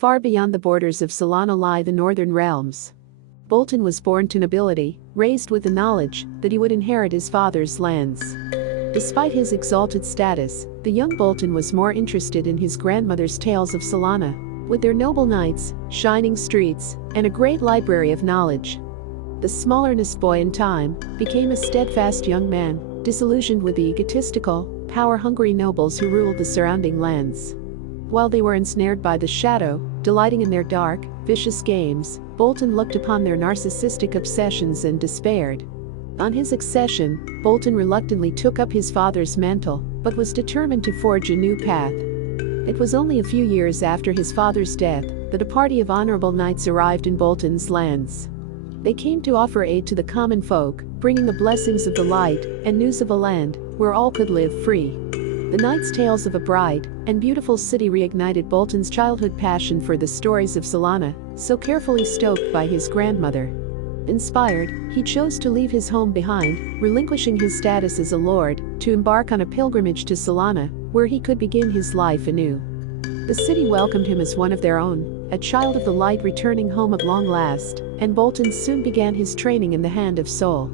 Far beyond the borders of Solana lie the northern realms. Boltyn was born to nobility, raised with the knowledge that he would inherit his father's lands. Despite his exalted status, the young Boltyn was more interested in his grandmother's tales of Solana, with their noble knights, shining streets, and a great library of knowledge. The smaller boy in time became a steadfast young man, disillusioned with the egotistical, power-hungry nobles who ruled the surrounding lands. While they were ensnared by the shadow, delighting in their dark, vicious games, Boltyn looked upon their narcissistic obsessions and despaired. On his accession, Boltyn reluctantly took up his father's mantle, but was determined to forge a new path. It was only a few years after his father's death that a party of honorable knights arrived in Boltyn's lands. They came to offer aid to the common folk, bringing the blessings of the light and news of a land where all could live free. The knights' tales of a bright and beautiful city reignited Boltyn's childhood passion for the stories of Solana, so carefully stoked by his grandmother. Inspired, he chose to leave his home behind, relinquishing his status as a lord, to embark on a pilgrimage to Solana, where he could begin his life anew. The city welcomed him as one of their own, a child of the light returning home at long last, and Boltyn soon began his training in the hand of Sol.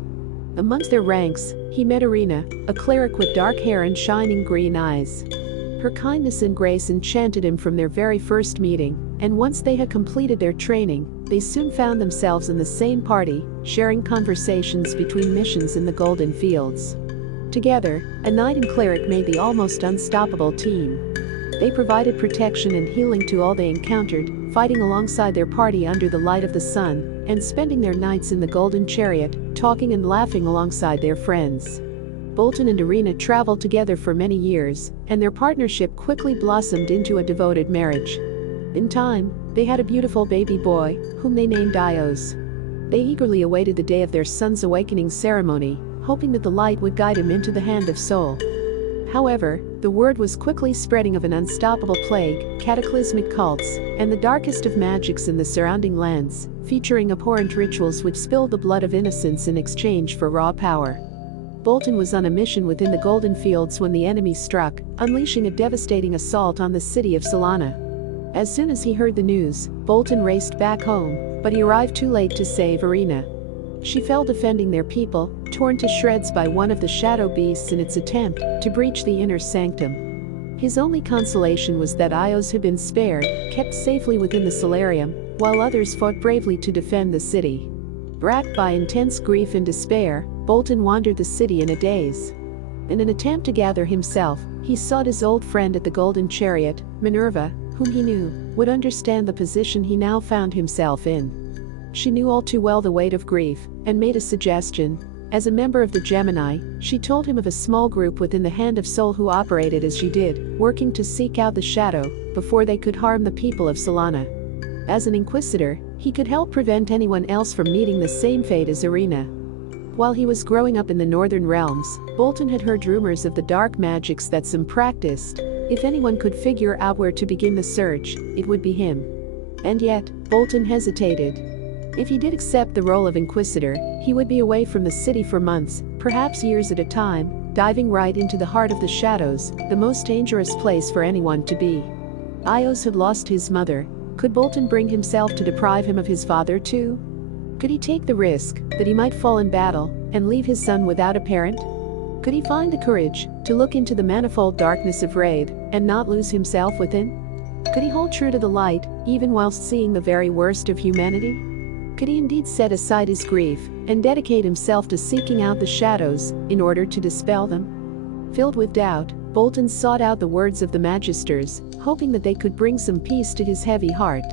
Amongst their ranks, he met Irina, a cleric with dark hair and shining green eyes. Her kindness and grace enchanted him from their very first meeting, and once they had completed their training, they soon found themselves in the same party, sharing conversations between missions in the Golden Fields. Together, a knight and cleric made the almost unstoppable team. They provided protection and healing to all they encountered, fighting alongside their party under the light of the sun, and spending their nights in the golden chariot, talking and laughing alongside their friends. Boltyn and Irina traveled together for many years, and their partnership quickly blossomed into a devoted marriage. In time, they had a beautiful baby boy, whom they named Ios. They eagerly awaited the day of their son's awakening ceremony, hoping that the light would guide him into the hand of Sol. However, the word was quickly spreading of an unstoppable plague, cataclysmic cults, and the darkest of magics in the surrounding lands, featuring abhorrent rituals which spilled the blood of innocents in exchange for raw power. Boltyn was on a mission within the Golden Fields when the enemy struck, unleashing a devastating assault on the city of Solana. As soon as he heard the news, Boltyn raced back home, but he arrived too late to save Irina. She fell defending their people, torn to shreds by one of the shadow beasts in its attempt to breach the inner sanctum. His only consolation was that Ios had been spared, kept safely within the solarium, while others fought bravely to defend the city. Racked by intense grief and despair, Boltyn wandered the city in a daze. In an attempt to gather himself, he sought his old friend at the Golden Chariot, Minerva, whom he knew would understand the position he now found himself in. She knew all too well the weight of grief, and made a suggestion. As a member of the Gemini, she told him of a small group within the Hand of Sol who operated as she did, working to seek out the shadow before they could harm the people of Solana. As an inquisitor, he could help prevent anyone else from meeting the same fate as Irina. While he was growing up in the Northern Realms, Boltyn had heard rumors of the dark magics that some practiced. If anyone could figure out where to begin the search, it would be him. And yet, Boltyn hesitated. If he did accept the role of Inquisitor, he would be away from the city for months, perhaps years at a time, diving right into the heart of the shadows, the most dangerous place for anyone to be. Ios had lost his mother. Could Boltyn bring himself to deprive him of his father too? Could he take the risk that he might fall in battle and leave his son without a parent? Could he find the courage to look into the manifold darkness of Raid and not lose himself within? Could he hold true to the light, even whilst seeing the very worst of humanity? Could he indeed set aside his grief and dedicate himself to seeking out the shadows in order to dispel them? Filled with doubt, Boltyn sought out the words of the Magisters, hoping that they could bring some peace to his heavy heart.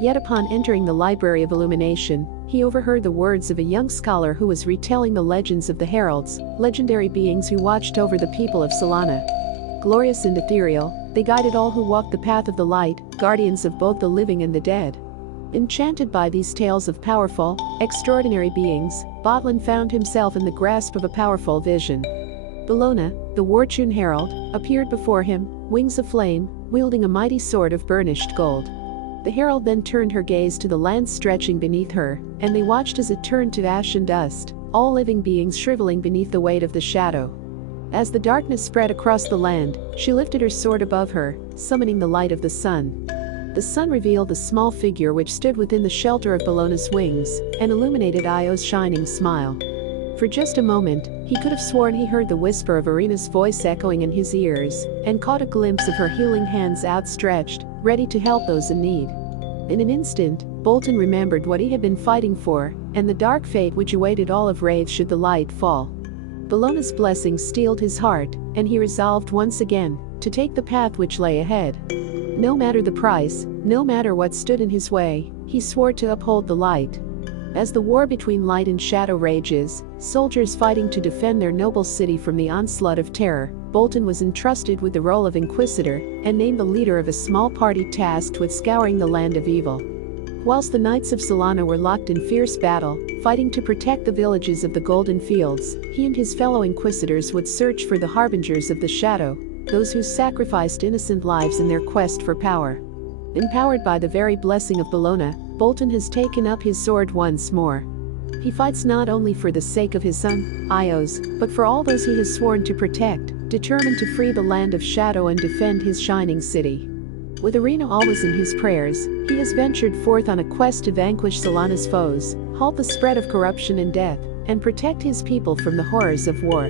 Yet upon entering the Library of Illumination, he overheard the words of a young scholar who was retelling the legends of the Heralds, legendary beings who watched over the people of Solana. Glorious and ethereal, they guided all who walked the path of the light, guardians of both the living and the dead. Enchanted by these tales of powerful, extraordinary beings, Boltyn found himself in the grasp of a powerful vision. Bellona, the war-tuned herald, appeared before him, wings aflame, wielding a mighty sword of burnished gold. The herald then turned her gaze to the land stretching beneath her, and they watched as it turned to ash and dust, all living beings shriveling beneath the weight of the shadow. As the darkness spread across the land, she lifted her sword above her, summoning the light of the sun. The sun revealed the small figure which stood within the shelter of Bologna's wings and illuminated Io's shining smile. For just a moment, he could have sworn he heard the whisper of Irina's voice echoing in his ears and caught a glimpse of her healing hands outstretched, ready to help those in need. In an instant, Boltyn remembered what he had been fighting for and the dark fate which awaited all of Wraith should the light fall. Bologna's blessing steeled his heart, and he resolved once again to take the path which lay ahead. No matter the price, no matter what stood in his way, he swore to uphold the light. As the war between light and shadow rages, soldiers fighting to defend their noble city from the onslaught of terror, Boltyn was entrusted with the role of Inquisitor and named the leader of a small party tasked with scouring the land of evil. Whilst the Knights of Solana were locked in fierce battle, fighting to protect the villages of the Golden Fields, he and his fellow Inquisitors would search for the harbingers of the shadow, those who sacrificed innocent lives in their quest for power. Empowered by the very blessing of Bologna, Boltyn has taken up his sword once more. He fights not only for the sake of his son, Ios, but for all those he has sworn to protect, determined to free the land of shadow and defend his shining city. With Irina always in his prayers, he has ventured forth on a quest to vanquish Solana's foes, halt the spread of corruption and death, and protect his people from the horrors of war.